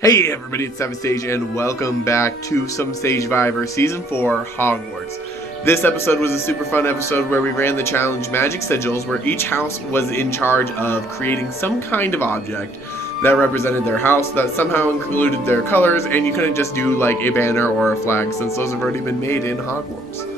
Hey everybody, it's Sage, and welcome back to some Sagevivor Season 4 Hogwarts. This episode was a super fun episode where we ran the challenge Magic Sigils, where each house was in charge of creating some kind of object that represented their house that somehow included their colors, and you couldn't just do like a banner or a flag since those have already been made in Hogwarts.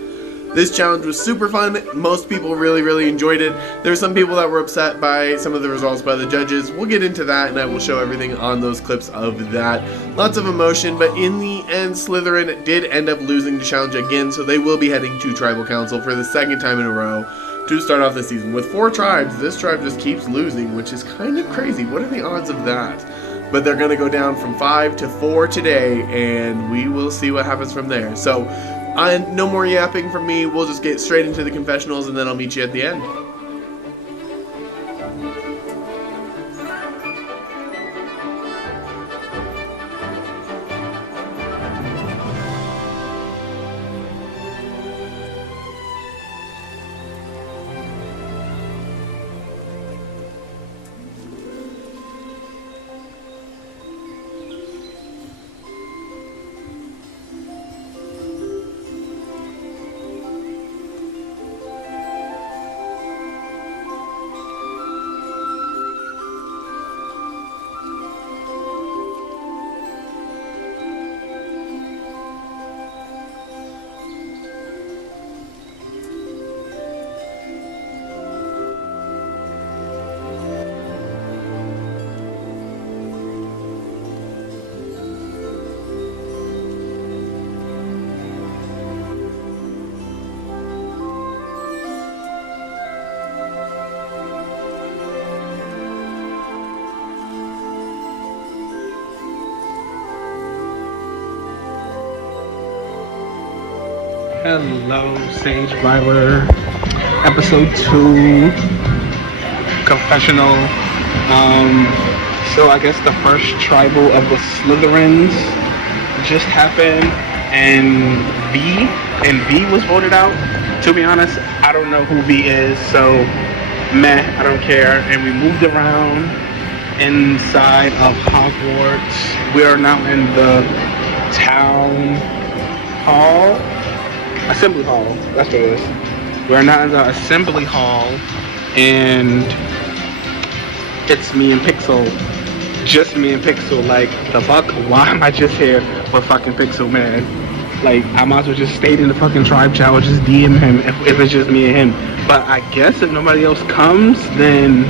This challenge was super fun. Most people really enjoyed it. There were some people that were upset by some of the results by the judges. We'll get into that, and I will show everything on those clips of that. Lots of emotion, but in the end, Slytherin did end up losing the challenge again, so they will be heading to Tribal Council for the second time in a row to start off the season. With 4 tribes, this tribe just keeps losing, which is kind of crazy. What are the odds of that? But they're going to go down from 5 to 4 today, and we will see what happens from there. So, no more yapping from me. We'll just get straight into the confessionals, and then I'll meet you at the end. Hello, Sagevivor, episode 2, confessional. So I guess the first tribal of the Slytherins just happened, and V was voted out. To be honest, I don't know who V is, so meh, I don't care. And we moved around inside of Hogwarts. We are now in the town hall. Assembly Hall, that's what it is. We're not in the Assembly Hall, and it's me and Pixel. Just me and Pixel. Like, the fuck? Why am I just here with fucking Pixel, man? Like, I might as well just stay in the fucking tribe chat or just DM him if it's just me and him. But I guess if nobody else comes, then...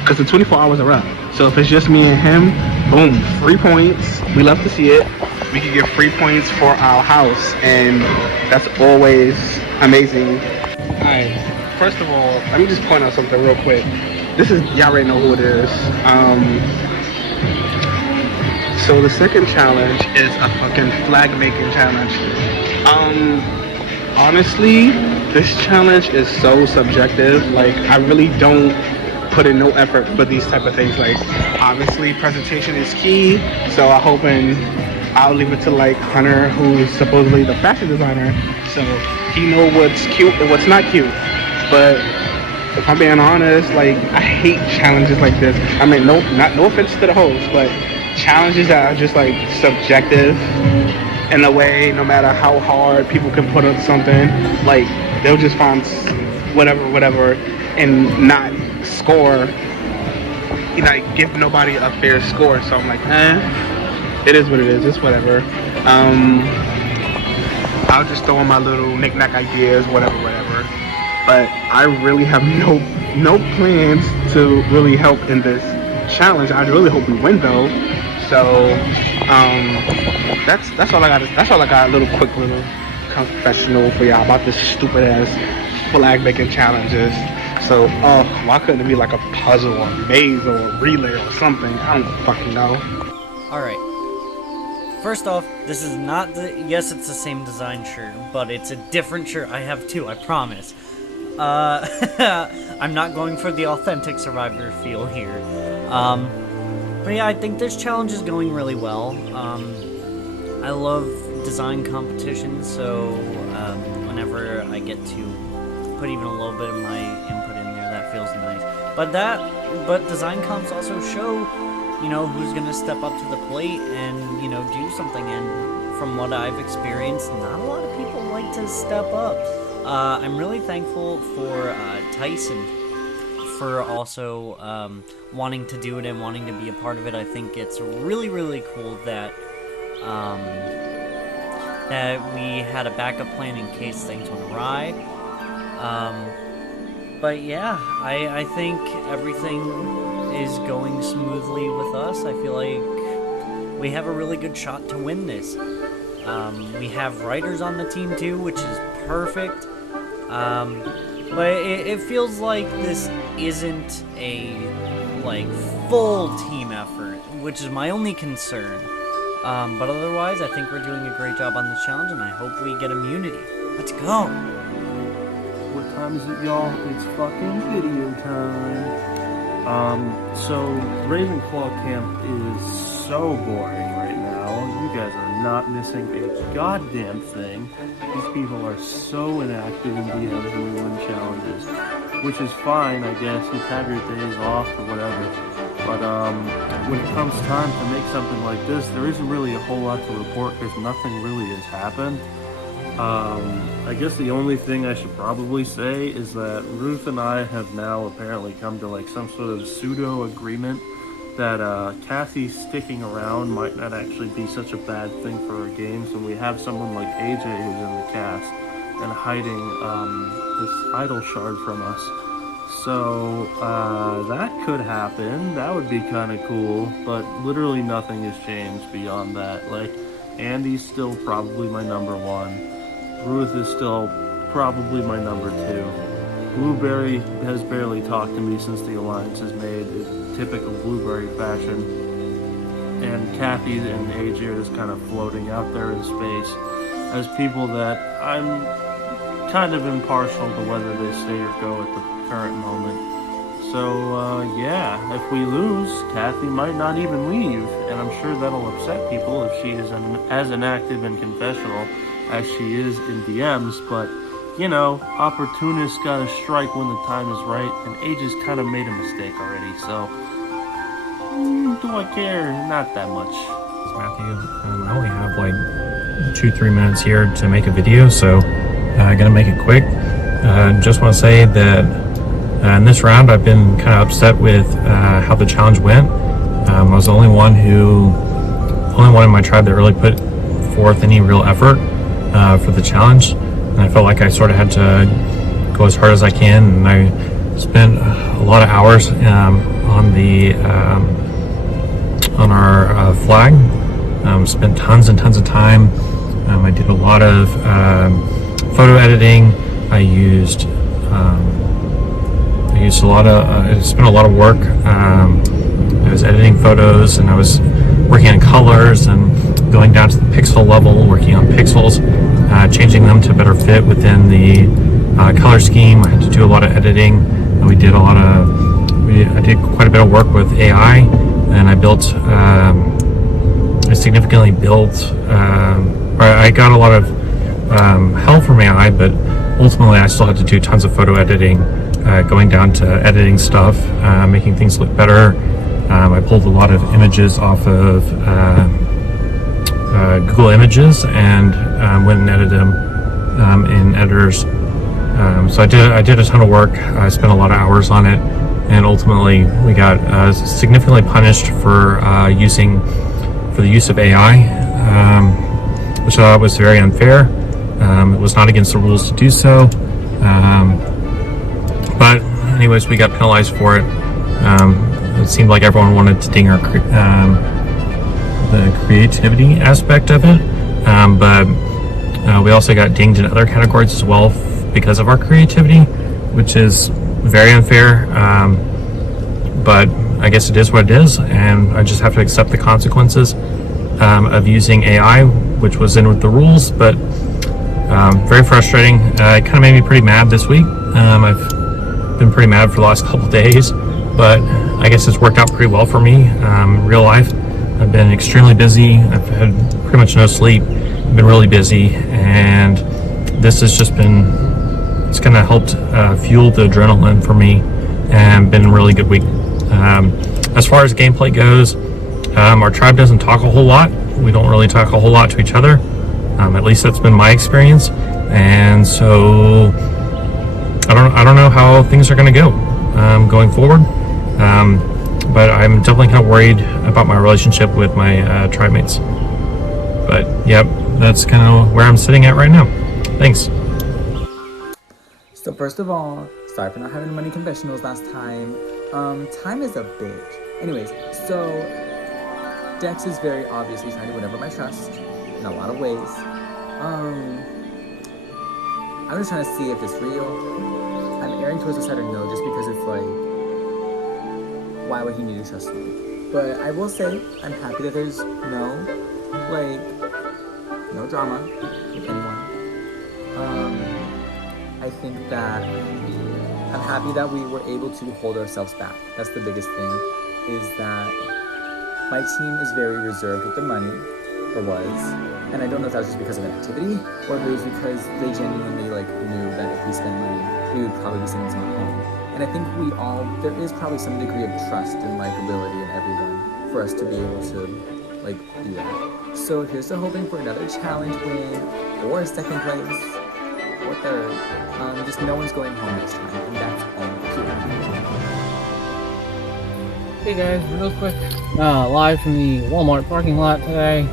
Because the 24 hours are up. So if it's just me and him, boom, 3 points. We love to see it. We can get 3 points for our house, and that's always amazing. Alright, first of all, let me just point out something real quick. This is, y'all already know who it is. So the second challenge is a fucking flag making challenge. Honestly, this challenge is so subjective. Like, I really don't put in no effort for these type of things. Like, obviously presentation is key, so I'll leave it to like Hunter, who's supposedly the fashion designer, so he know what's cute and what's not cute. But if I'm being honest, like, I hate challenges like this. I mean, no offense to the host, but challenges that are just like subjective in a way. No matter how hard people can put on something, like, they'll just find whatever, and not score. You know, like, give nobody a fair score. So I'm like, it is what it is. It's whatever. I'll just throw in my little knick-knack ideas, whatever. But I really have no plans to really help in this challenge. I really hope we win, though. So that's all I got. That's all I got. A little quick little confessional for y'all about this stupid ass flag making challenges. So why couldn't it be like a puzzle or a maze or a relay or something? I don't fucking know. Alright. First off, this is not yes, it's the same design shirt, but it's a different shirt. I have 2, I promise. I'm not going for the authentic Survivor feel here. But yeah, I think this challenge is going really well. I love design competitions, so whenever I get to put even a little bit of my input in there, that feels nice. But design comps also show who's going to step up to the plate and, do something. And from what I've experienced, not a lot of people like to step up. I'm really thankful for Tyson for also wanting to do it and wanting to be a part of it. I think it's really, really cool that that we had a backup plan in case things went awry. But yeah, I think everything is going smoothly with us. I feel like we have a really good shot to win this. We have writers on the team too, which is perfect. But it feels like this isn't a full team effort, which is my only concern. But otherwise, I think we're doing a great job on this challenge, and I hope we get immunity. Let's go! What time is it, y'all? It's fucking video time. So Ravenclaw Camp is so boring right now. You guys are not missing a goddamn thing. These people are so inactive in DMs when we win challenges, which is fine, I guess. You have your days off or whatever. But when it comes time to make something like this, there isn't really a whole lot to report because nothing really has happened. I guess the only thing I should probably say is that Ruth and I have now apparently come to some sort of pseudo agreement that Kathy sticking around might not actually be such a bad thing for our games when we have someone like AJ who's in the cast and hiding this idol shard from us. So that could happen. That would be kind of cool, but literally nothing has changed beyond that. Andy's still probably my number one. Ruth is still probably my number two. Blueberry has barely talked to me since the alliance is made, in typical Blueberry fashion. And Kathy and AJ are just kind of floating out there in space as people that I'm kind of impartial to whether they stay or go at the current moment. So yeah, if we lose, Kathy might not even leave, and I'm sure that'll upset people if she is as inactive in confessional as she is in DMs, but opportunists gotta strike when the time is right, and AJ's kind of made a mistake already, so do I care? Not that much. Matthew, I only have 2-3 minutes here to make a video, so I'm gonna make it quick. Just want to say that in this round I've been kind of upset with how the challenge went. I was the only one in my tribe that really put forth any real effort for the challenge, and I felt like I sort of had to go as hard as I can, and I spent a lot of hours on our flag. Spent tons and tons of time. I did a lot of photo editing. I spent a lot of work. I was editing photos, and I was working on colors and going down to the pixel level, working on pixels, changing them to better fit within the color scheme. I had to do a lot of editing, and I did quite a bit of work with AI, and I significantly I got a lot of help from AI, but ultimately I still had to do tons of photo editing, going down to editing stuff, making things look better. I pulled a lot of images off of Google Images and went and edited them in editors. So I did a ton of work. I spent a lot of hours on it, and ultimately we got significantly punished for the use of AI, which I thought was very unfair. It was not against the rules to do so, but anyways, we got penalized for it. It seemed like everyone wanted to ding our the creativity aspect of it, but we also got dinged in other categories as well because of our creativity, which is very unfair, but I guess it is what it is, and I just have to accept the consequences of using AI, which was in with the rules. But very frustrating. It kind of made me pretty mad this week. I've been pretty mad for the last couple days, but I guess it's worked out pretty well for me in real life. I've been extremely busy. I've had pretty much no sleep. I've been really busy, and this has just it's kind of helped fuel the adrenaline for me, and been a really good week. As far as gameplay goes, Our tribe doesn't talk a whole lot. We don't really talk a whole lot to each other. At least that's been my experience. And so I don't know how things are going to go going forward. But I'm definitely kind of worried about my relationship with my tribe mates. But yep, that's kind of where I'm sitting at right now. Thanks. So first of all, sorry for not having money confessionals last time. Time is a bitch. Anyways, so Dex is very obviously trying to win over my trust in a lot of ways. I'm just trying to see if it's real. I'm erring towards the side of no, just because it's like, why would he need to trust me? But I will say, I'm happy that there's no drama with anyone. I think that I'm happy that we were able to hold ourselves back. That's the biggest thing, is that my team is very reserved with the money, or was, and I don't know if that was just because of an activity, or if it was because they genuinely knew that if we spent money, we would probably be sending someone home. And I think there is probably some degree of trust and likability in everyone for us to be able to do that. So here's to hoping for another challenge win, or second place, or third. Just no one's going home this time, and that's all. Hey guys, real quick, live from the Walmart parking lot today.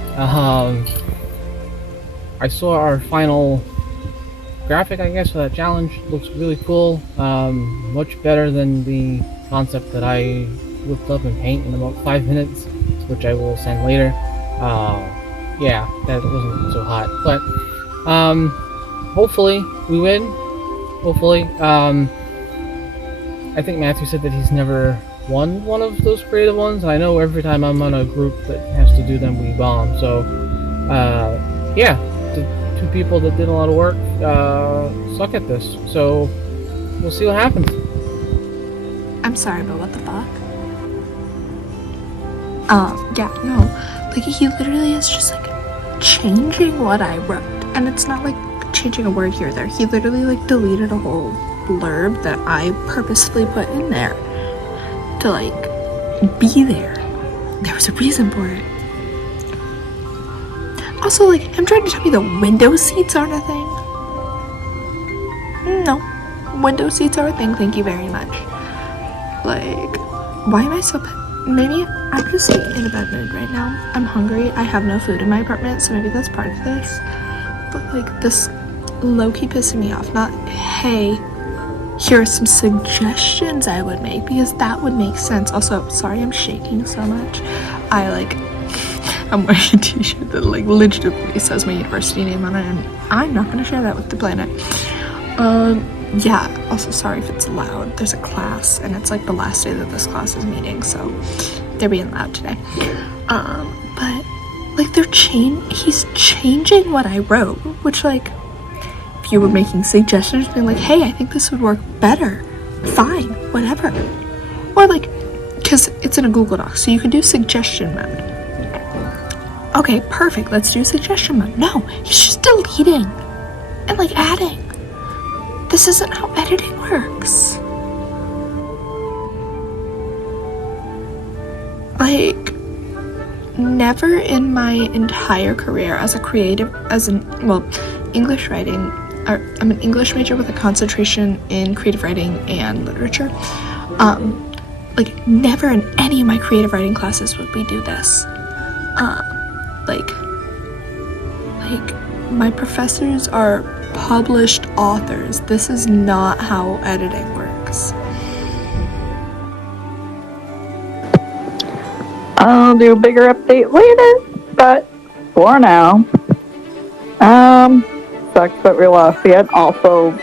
I saw our final graphic, I guess, for that challenge. Looks really cool. Much better than the concept that I whipped up in Paint in about 5 minutes, which I will send later. Yeah, that wasn't so hot, but hopefully we win. Hopefully. I think Matthew said that he's never won one of those creative ones. I know every time I'm on a group that has to do them, we bomb. So, yeah, the two people that did a lot of work suck at this. So, we'll see what happens. I'm sorry, but what the fuck? Yeah, no. He literally is just, changing what I wrote. And it's not, changing a word here or there. He literally, deleted a whole blurb that I purposefully put in there to, be there. There was a reason for it. Also, I'm trying to tell you the window seats aren't a thing. No. Window seats are a thing, thank you very much. Why am I so... Maybe I'm just, in a bad mood right now. I'm hungry. I have no food in my apartment, so maybe that's part of this. But, this low-key pissing me off. Not, hey, here are some suggestions I would make, because that would make sense. Also, sorry I'm shaking so much. I'm wearing a t-shirt that legitimately says my university name on it, and I'm not gonna share that with the planet. Yeah, also sorry if it's loud. There's a class, and it's the last day that this class is meeting, so they're being loud today. But he's changing what I wrote, which if you were making suggestions, being hey, I think this would work better, fine, whatever. Or because it's in a Google Doc, so you can do suggestion mode. Okay, perfect, let's do suggestion mode. No, he's just deleting and adding. This isn't how editing works. Never in my entire career as a creative, English writing, I'm an English major with a concentration in creative writing and literature. Never in any of my creative writing classes would we do this. My professors are published authors. This is not how editing works. I'll do a bigger update later, but for now, sucks that we lost yet. Also,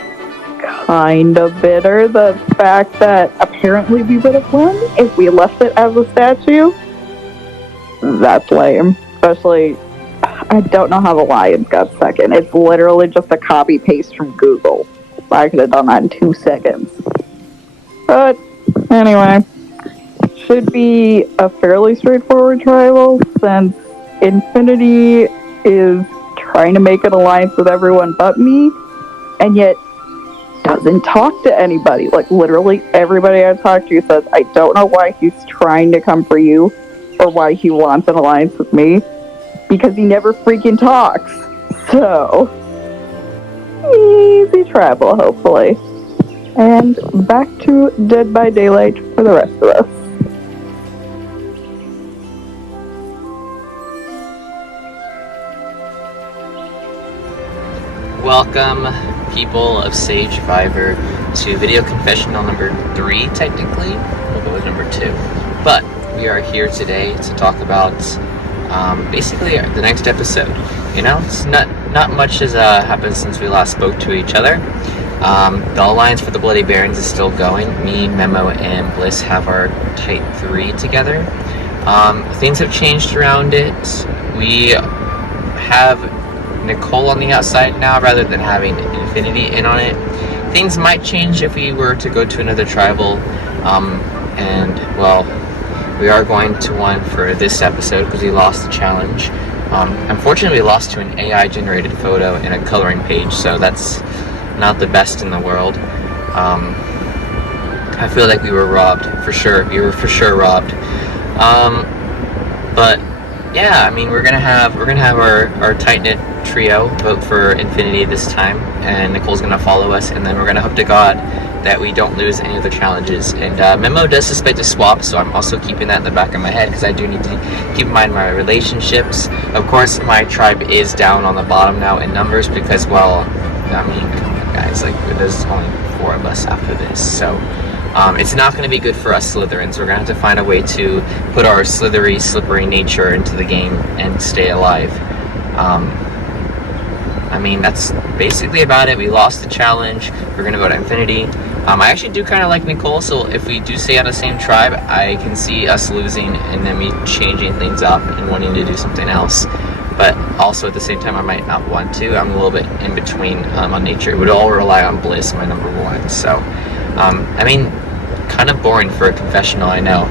kind of bitter the fact that apparently we would have won if we left it as a statue. That's lame. Especially, I don't know how the Lions got second. It's literally just a copy paste from Google. I could have done that in 2 seconds. But anyway, should be a fairly straightforward tribal since Infinity is trying to make an alliance with everyone but me, and yet doesn't talk to anybody. Literally everybody I talk to says, I don't know why he's trying to come for you. or why he wants an alliance with me, because he never freaking talks. So, easy travel, hopefully. And back to Dead by Daylight for the rest of us. Welcome, people of Sagevivor, to video confessional number 3, technically. We'll go with number 2. But we are here today to talk about basically the next episode. You know, it's not much has happened since we last spoke to each other. The Alliance for the Bloody Barons is still going. Me, Memo, and Bliss have our Tight 3 together. Things have changed around it. We have Nicole on the outside now rather than having Infinity in on it. Things might change if we were to go to another tribal. And, well, we are going to one for this episode because we lost the challenge. Unfortunately, we lost to an AI-generated photo and a coloring page, so that's not the best in the world. I feel like we were robbed, for sure. We were for sure robbed. But yeah, I mean, we're gonna have our tight-knit trio vote for Infinity this time, and Nicole's gonna follow us, and then we're gonna hope to God that we don't lose any of the challenges. And Memo does suspect a swap, so I'm also keeping that in the back of my head because I do need to keep in mind my relationships. Of course, my tribe is down on the bottom now in numbers because, well, I mean, come on, guys, like, there's only 4 of us after this, so it's not going to be good for us Slytherins. We're going to have to find a way to put our slithery, slippery nature into the game and stay alive. I mean, that's basically about it. We lost the challenge. We're going to go to Infinity. I actually do kind of like Nicole, so if we do stay on the same tribe, I can see us losing and then me changing things up and wanting to do something else. But also at the same time, I might not want to. I'm a little bit in between on nature. It would all rely on Bliss, my number 1. So, I mean, kind of boring for a confessional, I know.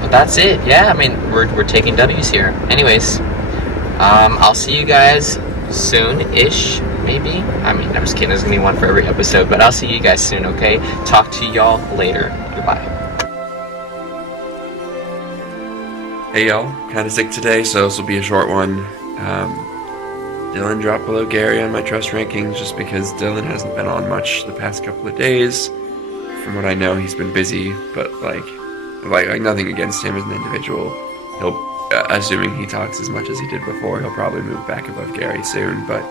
But that's it. Yeah, I mean, we're taking W's here. Anyways, I'll see you guys soon-ish, maybe. I mean, I'm just kidding. There's gonna be one for every episode, but I'll see you guys soon. Okay? Talk to y'all later. Goodbye. Hey y'all, kind of sick today, so this will be a short one. Dylan dropped below Gary on my trust rankings just because Dylan hasn't been on much the past couple of days. From what I know, he's been busy, but like nothing against him as an individual. He'll, assuming he talks as much as he did before, he'll probably move back above Gary soon, but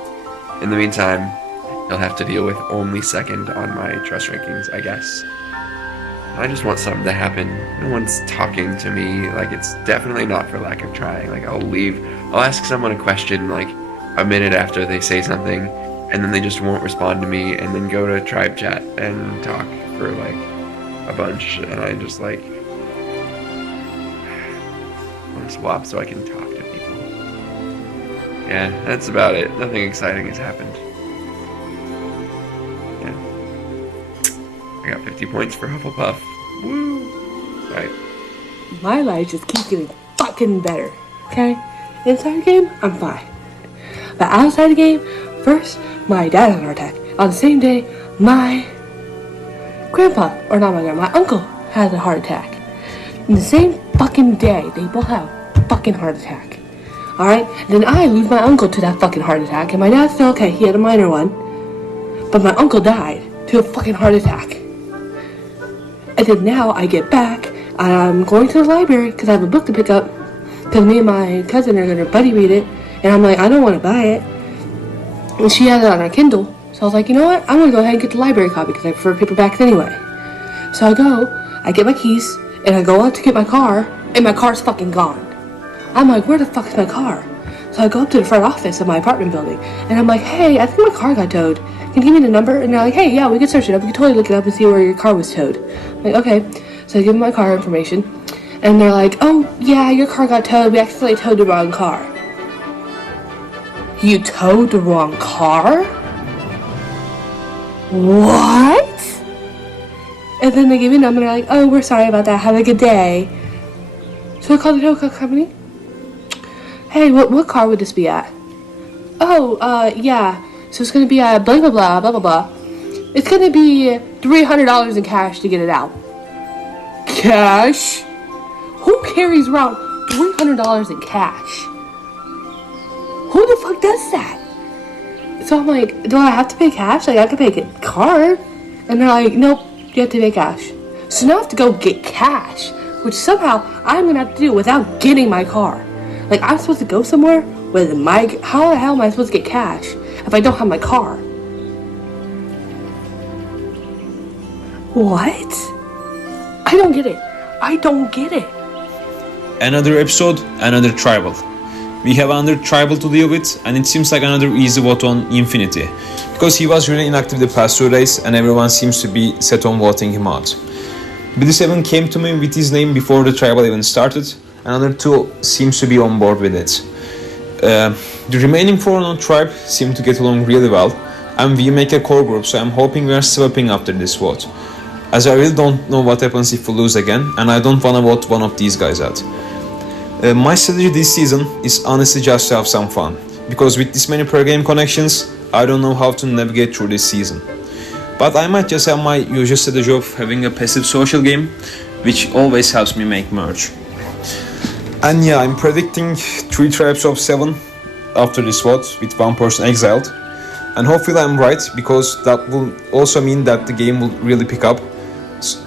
in the meantime, he'll have to deal with only second on my trust rankings, I guess. I just want something to happen. No one's talking to me. Like, it's definitely not for lack of trying. Like, I'll ask someone a question, like, a minute after they say something, and then they just won't respond to me, and then go to tribe chat and talk for, like, a bunch, and I just, like, want to swap so I can talk to people. Yeah, that's about it. Nothing exciting has happened. I got 50 points for Hufflepuff. Woo! Right. My life just keeps getting fucking better, okay? Inside the game, I'm fine. But outside the game, first, my dad had a heart attack. On the same day, my uncle has a heart attack. In the same fucking day, they both have a fucking heart attack. Alright? Then I lose my uncle to that fucking heart attack, and my dad's still okay, he had a minor one. But my uncle died to a fucking heart attack. And then now I get back, and I'm going to the library because I have a book to pick up, because me and my cousin are going to buddy read it, and I'm like, I don't want to buy it. And she has it on her Kindle, so I was like, you know what, I'm going to go ahead and get the library copy because I prefer paperbacks anyway. So I get my keys, and I go out to get my car, and my car's fucking gone. I'm like, where the fuck is my car? So I go up to the front office of my apartment building, and I'm like, hey, I think my car got towed. Can you give me the number? And they're like, hey, yeah, we can search it up. We can totally look it up and see where your car was towed. I'm like, okay. So I give them my car information. And they're like, oh, yeah, your car got towed. We accidentally towed the wrong car. You towed the wrong car? What? And then they give me a number and they're like, oh, we're sorry about that. Have a good day. So I called the tow company. Hey, what car would this be at? Oh, yeah. So it's going to be blah, blah, blah, blah, blah, blah. It's going to be $300 in cash to get it out. Cash? Who carries around $300 in cash? Who the fuck does that? So I'm like, do I have to pay cash? Like, I could pay a card. And they're like, nope, you have to pay cash. So now I have to go get cash, which somehow I'm gonna have to do without getting my car. Like, I'm supposed to go somewhere with how the hell am I supposed to get cash if I don't have my car? What? I don't get it. Another episode, another tribal. We have another tribal to deal with, and it seems like another easy vote on Infinity, because he was really inactive the past 2 days and everyone seems to be set on voting him out. BD7 came to me with his name before the tribal even started, another 2 seems to be on board with it. The remaining 4 on tribe seem to get along really well, and we make a core group, so I'm hoping we are swapping after this vote, as I really don't know what happens if we lose again, and I don't wanna vote one of these guys out. My strategy this season is honestly just to have some fun, because with this many per game connections, I don't know how to navigate through this season. But I might just have my usual strategy of having a passive social game, which always helps me make merge. And yeah, I'm predicting 3 tribes of 7 after this vote, with 1 person exiled. And hopefully I'm right, because that will also mean that the game will really pick up,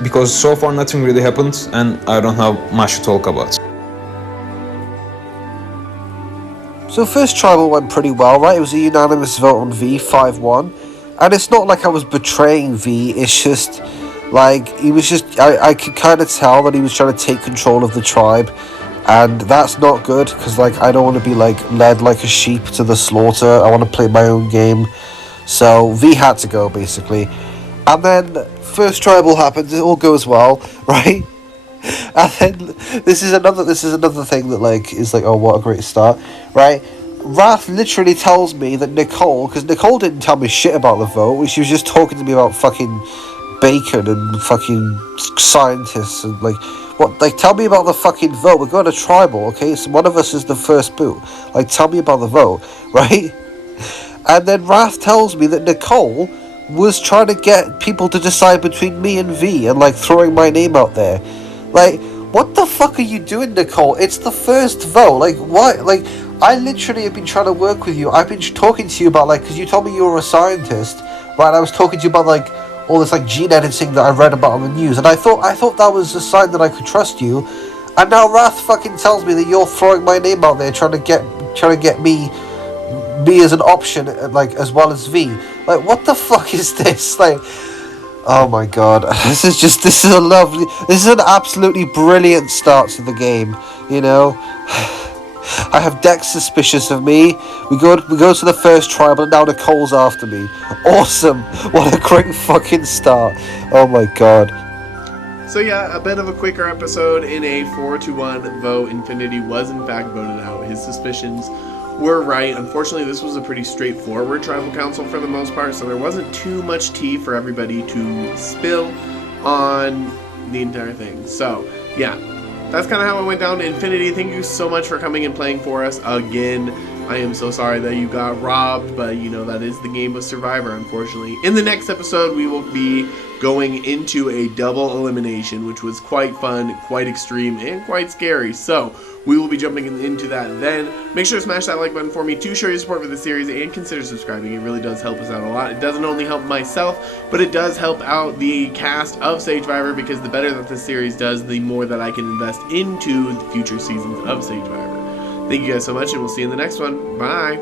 because so far nothing really happened and I don't have much to talk about. So first tribal went pretty well, right? It was a unanimous vote on V, 5-1. And it's not like I was betraying V, it's just, like, I could kind of tell that he was trying to take control of the tribe. And that's not good, because, like, I don't want to be, like, led like a sheep to the slaughter. I want to play my own game. So V had to go, basically. And then first tribal happens, it all goes well, right? And then this is another thing that, like, is like, oh, what a great start, right? Wrath literally tells me that Nicole, because Nicole didn't tell me shit about the vote, she was just talking to me about fucking bacon and fucking scientists and, like, what, like, tell me about the fucking vote. We're going to tribal, okay? So one of us is the first boot. Like, tell me about the vote, right? And then Wrath tells me that Nicole was trying to get people to decide between me and V and, like, throwing my name out there. Like, what the fuck are you doing, Nicole? It's the first vote. Like, why? Like, I literally have been trying to work with you. I've been talking to you about, like, because you told me you were a scientist, right? And I was talking to you about, like, all this, like, gene editing that I read about on the news. And I thought that was a sign that I could trust you. And now Wrath fucking tells me that you're throwing my name out there, trying to get me as an option, like, as well as V. Like, what the fuck is this? Like, oh my god, this is an absolutely brilliant start to the game, you know? I have Dex suspicious of me, we go to the first tribal, and now Nicole's after me. Awesome, what a great fucking start, oh my god. So yeah, a bit of a quicker episode. In a 4-1 vote, Infinity was in fact voted out. His suspicions were right. Unfortunately, this was a pretty straightforward tribal council for the most part, so there wasn't too much tea for everybody to spill on the entire thing. So yeah, that's kind of how it went down. Infinity, thank you so much for coming and playing for us again. I am so sorry that you got robbed, but you know, that is the game of Survivor, unfortunately. In the next episode, we will be going into a double elimination, which was quite fun, quite extreme, and quite scary. So we will be jumping into that then. Make sure to smash that like button for me to show your support for the series, and consider subscribing. It really does help us out a lot. It doesn't only help myself, but it does help out the cast of Sagevivor, because the better that this series does, the more that I can invest into the future seasons of Sagevivor. Thank you guys so much, and we'll see you in the next one. Bye!